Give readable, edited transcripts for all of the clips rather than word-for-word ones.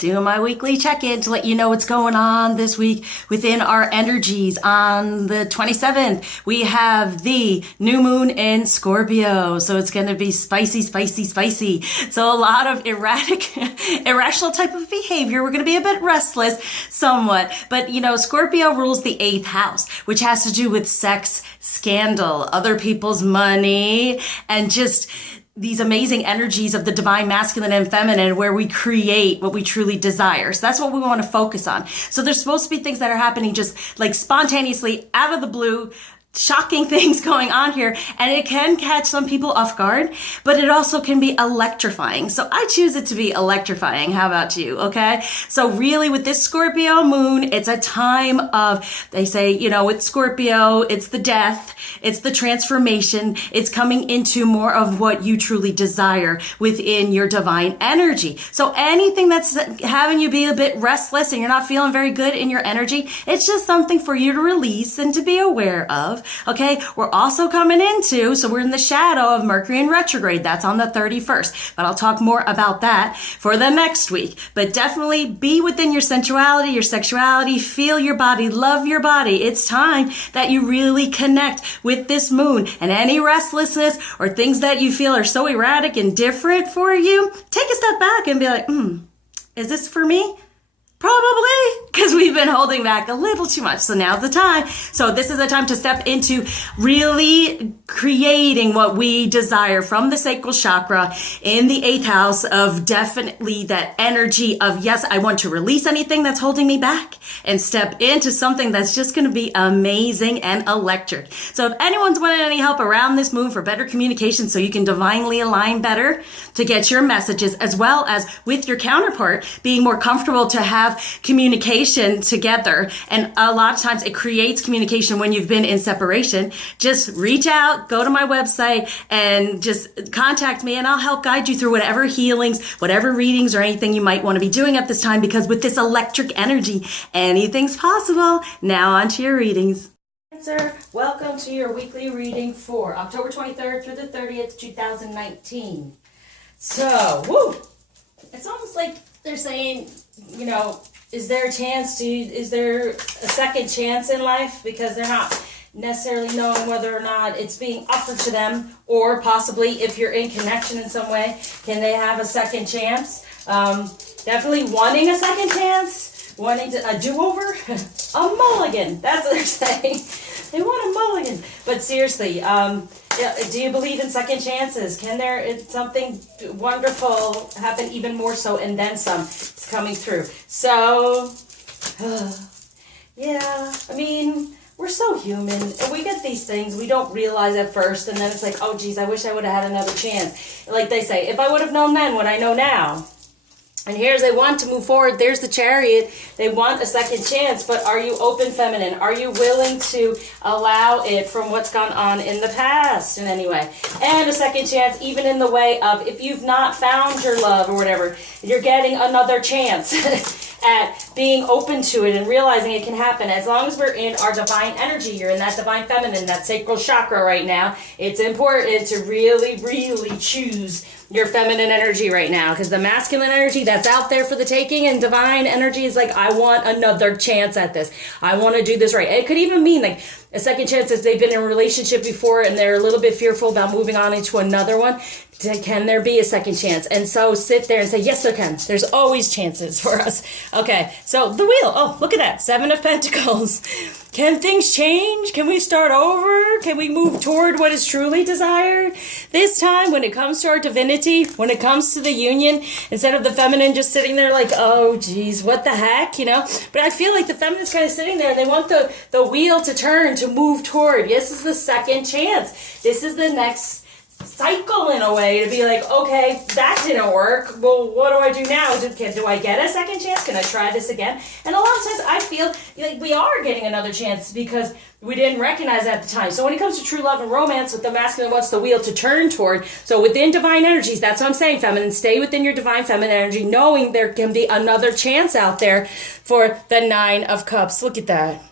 doing my weekly check-in to let you know what's going on this week within our energies. On the 27th, we have the new moon in Scorpio. So it's going to be spicy, spicy, spicy. So a lot of irrational type of behavior. We're going to be a bit restless somewhat. But, you know, Scorpio rules the 8th house, which has to do with sex, scandal, other people's money, and just these amazing energies of the divine masculine and feminine where we create what we truly desire. So that's what we want to focus on. So there's supposed to be things that are happening just like spontaneously out of the blue, shocking things going on here, and it can catch some people off guard, but it also can be electrifying. So I choose it to be electrifying. How about you? Okay. So really with this Scorpio moon, it's a time of, they say, you know, with Scorpio, it's the death, it's the transformation, it's coming into more of what you truly desire within your divine energy. So anything that's having you be a bit restless and you're not feeling very good in your energy, it's just something for you to release and to be aware of. Okay, we're also coming into, so we're in the shadow of Mercury in retrograde. That's on the 31st, but I'll talk more about that for the next week. But definitely be within your sensuality, your sexuality, feel your body, love your body. It's time that you really connect with this moon, and any restlessness or things that you feel are so erratic and different for you, take a step back and be like, is this for me? Probably, because we've been holding back a little too much. So now's the time. So this is a time to step into really creating what we desire from the sacral chakra in the 8th house of definitely that energy of, yes, I want to release anything that's holding me back and step into something that's just going to be amazing and electric. So if anyone's wanted any help around this moon for better communication so you can divinely align better to get your messages, as well as with your counterpart being more comfortable to have communication together, and a lot of times it creates communication when you've been in separation, just reach out, go to my website, and just contact me, and I'll help guide you through whatever healings, whatever readings, or anything you might want to be doing at this time, because with this electric energy, anything's possible. Now on to your readings. Cancer, welcome to your weekly reading for October 23rd through the 30th, 2019. So, it's almost like they're saying, you know, is there a second chance in life? Because they're not necessarily knowing whether or not it's being offered to them, or possibly if you're in connection in some way, can they have a second chance? Definitely wanting a second chance, wanting a do-over, a mulligan. That's what they're saying. They want a mulligan. But seriously, do you believe in second chances? Can something wonderful happen even more so, and then some is coming through? So, yeah, I mean, we're so human, and we get these things, we don't realize at first, and then it's like, oh geez, I wish I would have had another chance. Like they say, if I would have known then what I know now. And here's, they want to move forward. There's the Chariot. They want a second chance, but are you open, feminine? Are you willing to allow it from what's gone on in the past in any way? And a second chance, even in the way of, if you've not found your love or whatever, you're getting another chance at being open to it and realizing it can happen. As long as we're in our divine energy, you're in that divine feminine, that sacral chakra right now, it's important to really, really choose your feminine energy right now, because the masculine energy, that's out there for the taking, and divine energy is like, I want another chance at this. I want to do this right. It could even mean like a second chance if they've been in a relationship before and they're a little bit fearful about moving on into another one. Can there be a second chance? And so sit there and say, yes, there can. There's always chances for us. Okay, so the wheel. Oh, look at that. 7 of Pentacles. Can things change? Can we start over? Can we move toward what is truly desired? This time, when it comes to our divinity, when it comes to the union, instead of the feminine just sitting there like, oh, geez, what the heck, you know? But I feel like the feminine's kind of sitting there, and they want the wheel to turn, to move toward. This is the second chance. This is the next cycle in a way, to be like, okay, that didn't work. Well, what do I do now? Do I get a second chance? Can I try this again? And a lot of times I feel like we are getting another chance because we didn't recognize it at the time. So when it comes to true love and romance, with the masculine wants the wheel to turn toward. So within divine energies, that's what I'm saying, feminine. Stay within your divine feminine energy, knowing there can be another chance out there for the 9 of Cups. Look at that.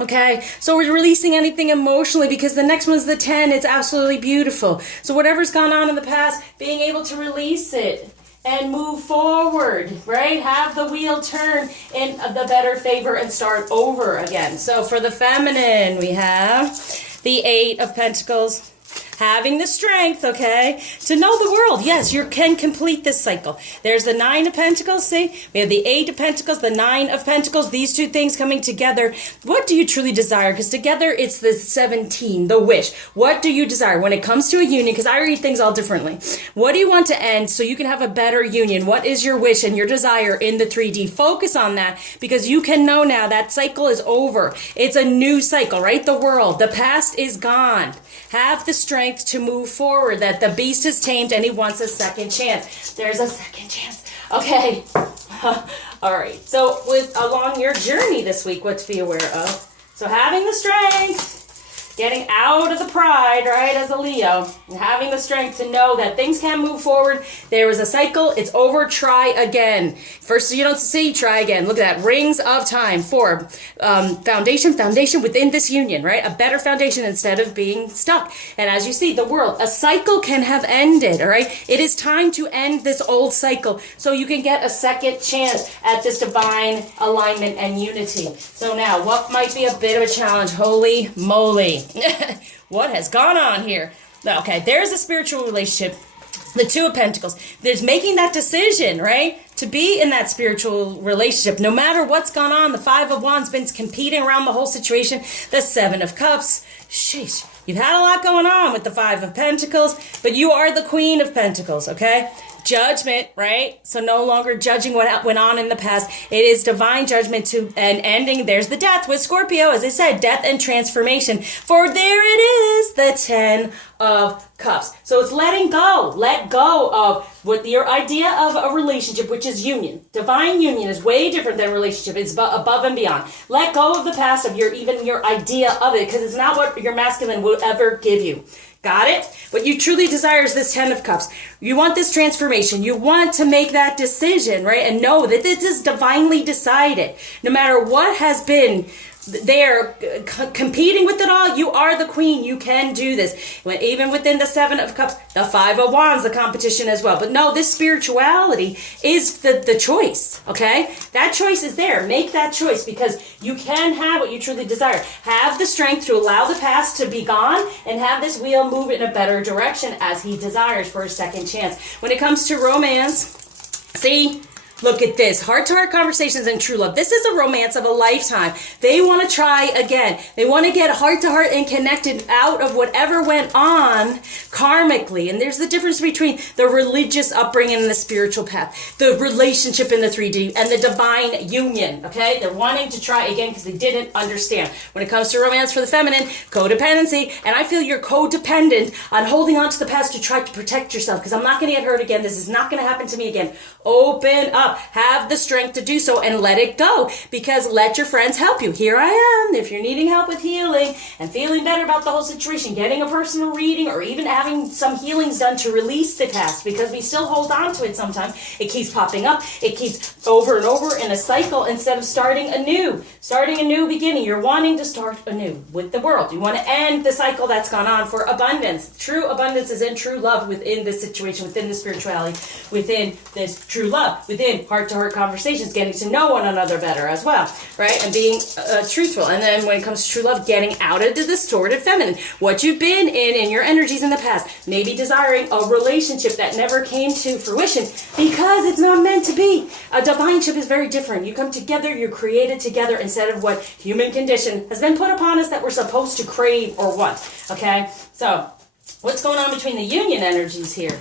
Okay, so we're releasing anything emotionally, because the next one's the 10. It's absolutely beautiful. So whatever's gone on in the past, being able to release it and move forward, right? Have the wheel turn in the better favor and start over again. So for the feminine, we have the 8 of Pentacles. Having the strength, okay, to know the world. Yes, you can complete this cycle. There's the 9 of Pentacles, see? We have the 8 of Pentacles, the 9 of Pentacles, these two things coming together. What do you truly desire? Because together it's the 17, the wish. What do you desire when it comes to a union? Because I read things all differently. What do you want to end so you can have a better union? What is your wish and your desire in the 3D? Focus on that because you can know now that cycle is over. It's a new cycle, right? The world, the past is gone. Have the strength to move forward, that the beast is tamed and he wants a second chance. There's a second chance. Okay. All right. So along your journey this week, what to be aware of. So having the strength, getting out of the pride, right, as a Leo, and having the strength to know that things can move forward. There is a cycle. It's over. Try again. First, you don't see, try again. Look at that. Rings of time. 4. Foundation within this union, right? A better foundation instead of being stuck. And as you see, the world, a cycle can have ended, all right? It is time to end this old cycle so you can get a second chance at this divine alignment and unity. So now, what might be a bit of a challenge? Holy moly. What has gone on here? Okay, there's a spiritual relationship. The 2 of Pentacles. There's making that decision, right? To be in that spiritual relationship. No matter what's gone on, the 5 of Wands been competing around the whole situation. The 7 of Cups. Sheesh. You've had a lot going on with the 5 of Pentacles, but you are the Queen of Pentacles, okay? Judgment, right? So no longer judging what went on in the past. It is divine judgment to an ending. There's the death with Scorpio, as I said, death and transformation. For there it is, the 10 of Cups. So it's letting go. Let go of what your idea of a relationship, which is union. Divine union is way different than relationship. It's above and beyond. Let go of the past, of even your idea of it, because it's not what your masculine will ever give you. Got it? What you truly desire is this 10 of Cups. You want this transformation. You want to make that decision, right? And know that this is divinely decided. No matter what has been there competing with it all, you are the queen. You can do this. Even within the 7 of Cups, the 5 of Wands, the competition as well. But no, this spirituality is the choice, okay? That choice is there. Make that choice because you can have what you truly desire. Have the strength to allow the past to be gone and have this wheel move in a better direction as he desires for a second chance. When it comes to romance, see? Look at this. Heart-to-heart conversations and true love. This is a romance of a lifetime. They want to try again. They want to get heart-to-heart and connected out of whatever went on karmically. And there's the difference between the religious upbringing and the spiritual path, the relationship in the 3D, and the divine union, okay? They're wanting to try again because they didn't understand. When it comes to romance for the feminine, codependency, and I feel you're codependent on holding on to the past to try to protect yourself because I'm not going to get hurt again. This is not going to happen to me again. Open up. Have the strength to do so and let it go because let your friends help you. Here I am. If you're needing help with healing and feeling better about the whole situation, getting a personal reading or even having some healings done to release the past because we still hold on to it sometimes. It keeps popping up. It keeps over and over in a cycle instead of starting anew. Starting a new beginning. You're wanting to start anew with the world. You want to end the cycle that's gone on for abundance. True abundance is in true love within this situation, within the spirituality, within this true love, within heart-to-heart conversations, getting to know one another better as well, right? And being truthful. And then when it comes to true love, getting out of the distorted feminine. What you've been in your energies in the past. Maybe desiring a relationship that never came to fruition because it's not meant to be. A divineship is very different. You come together, you're created together instead of what human condition has been put upon us that we're supposed to crave or want, okay? So, what's going on between the union energies here?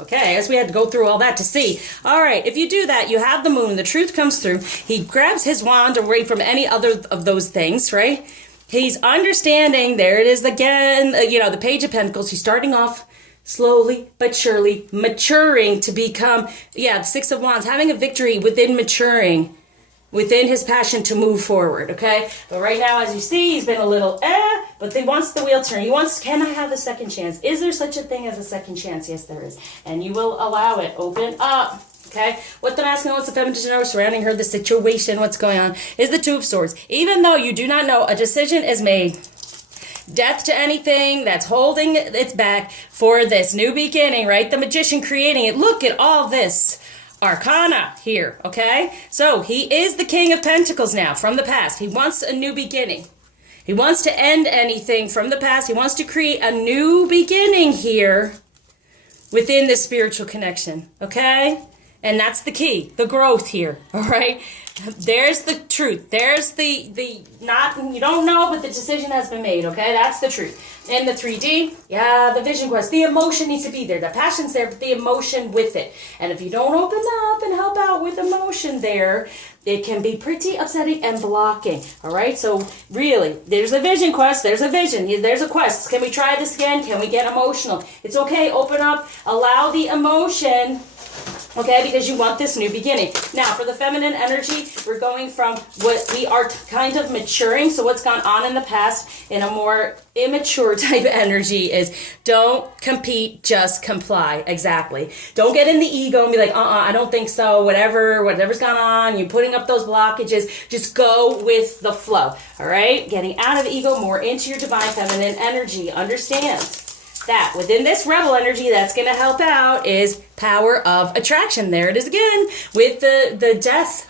Okay, as we had to go through all that to see. All right, if you do that, you have the moon. The truth comes through. He grabs his wand away from any other of those things, right? He's understanding. There it is again. The Page of Pentacles. He's starting off slowly but surely, maturing to become, the 6 of Wands, having a victory within maturing, within his passion to move forward, okay? But right now, as you see, he's been a little, but he wants the wheel turn. He wants, can I have a second chance? Is there such a thing as a second chance? Yes, there is. And you will allow it. Open up, okay? What the masculine wants the feminine to know surrounding her, the situation, what's going on, is the 2 of Swords. Even though you do not know, a decision is made. death to anything that's holding its back for this new beginning, right? The magician creating it. Look at all this arcana here, okay? So he is the King of Pentacles now from the past. He wants a new beginning. He wants to end anything from the past. He wants to create a new beginning here within this spiritual connection, okay? And that's the key, the growth here, all right? There's the truth. There's the not, you don't know, but the decision has been made, okay? That's the truth. In the 3D, yeah, the vision quest, the emotion needs to be there. The passion's there, but the emotion with it. And if you don't open up and help out with emotion there, it can be pretty upsetting and blocking, all right? So really, there's a vision quest, there's a vision, there's a quest. Can we try this again? Can we get emotional? It's okay, open up, allow the emotion, okay, because you want this new beginning. Now, for the feminine energy, we're going from what we are kind of maturing. So what's gone on in the past in a more immature type energy is don't compete, just comply. Exactly. Don't get in the ego and be like, I don't think so, whatever's gone on, you're putting up those blockages. Just go with the flow, all right? Getting out of the ego, more into your divine feminine energy. Understand that within this rebel energy that's going to help out is power of attraction. There it is again with the death.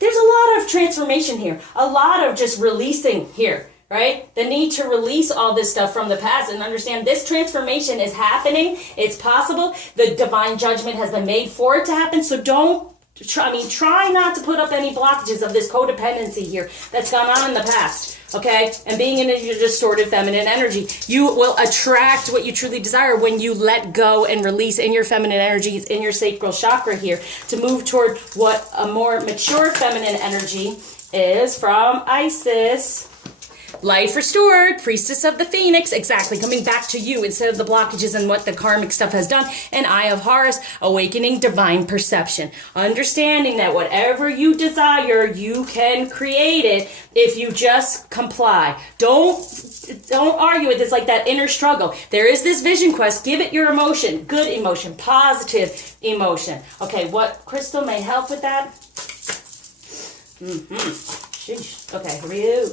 There's a lot of transformation here, a lot of just releasing here, right? The need to release all this stuff from the past and understand this transformation is happening. It's possible. The divine judgment has been made for it to happen. So try not to put up any blockages of this codependency here that's gone on in the past. Okay, and being in your distorted feminine energy, you will attract what you truly desire when you let go and release in your feminine energies, in your sacral chakra here, to move toward what a more mature feminine energy is from Isis. Life restored, priestess of the phoenix, exactly, coming back to you instead of the blockages and what the karmic stuff has done. And Eye of Horus, awakening divine perception. Understanding that whatever you desire, you can create it if you just comply. Don't argue with this, like that inner struggle. There is this vision quest. Give it your emotion, good emotion, positive emotion. Okay, what crystal may help with that? Sheesh. Okay, Ryu.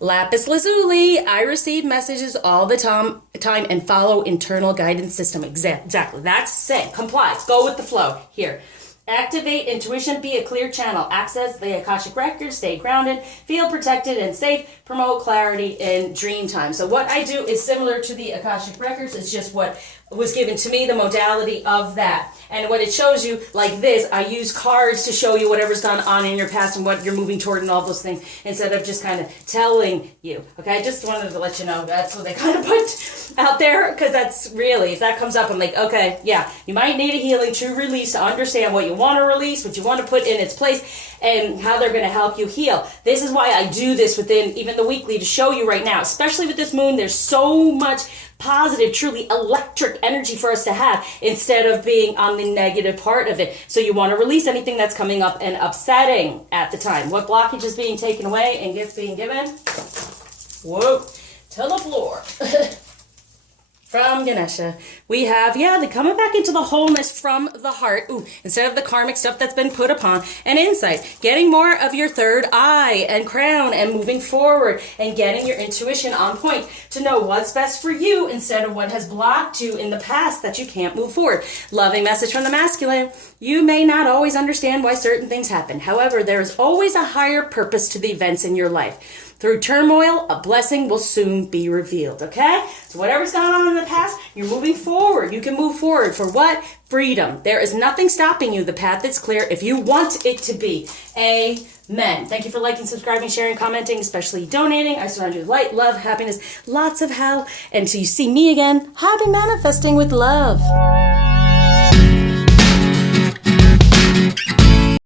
Lapis lazuli. I receive messages all the time and follow internal guidance system. Exactly. That's saying comply. Go with the flow here. Activate intuition, be a clear channel. Access the Akashic records, stay grounded, feel protected and safe, promote clarity in dream time. So what I do is similar to the Akashic records. It's just what was given to me, the modality of that. And what it shows you, like this, I use cards to show you whatever's gone on in your past and what you're moving toward and all those things, instead of just kind of telling you. Okay, I just wanted to let you know that's what they kind of put out there, because that's really, if that comes up, I'm like, okay, yeah, you might need a healing, true release to understand what you want to release, what you want to put in its place, and how they're going to help you heal. This is why I do this within even the weekly, to show you right now, especially with this moon, there's so much positive, truly electric energy for us to have instead of being on the negative part of it. So you want to release anything that's coming up and upsetting at the time. What blockage is being taken away and gifts being given? Whoa, to the floor. From Ganesha, we have, the coming back into the wholeness from the heart. Ooh, instead of the karmic stuff that's been put upon. And insight, getting more of your third eye and crown and moving forward and getting your intuition on point to know what's best for you instead of what has blocked you in the past that you can't move forward. Loving message from the masculine. You may not always understand why certain things happen. However, there is always a higher purpose to the events in your life. Through turmoil, a blessing will soon be revealed, okay? So whatever's gone on in the past, you're moving forward. You can move forward for what? Freedom. There is nothing stopping you. The path is clear if you want it to be. Amen. Thank you for liking, subscribing, sharing, commenting, especially donating. I surround you with light, love, happiness, lots of hell. And until you see me again, happy manifesting with love.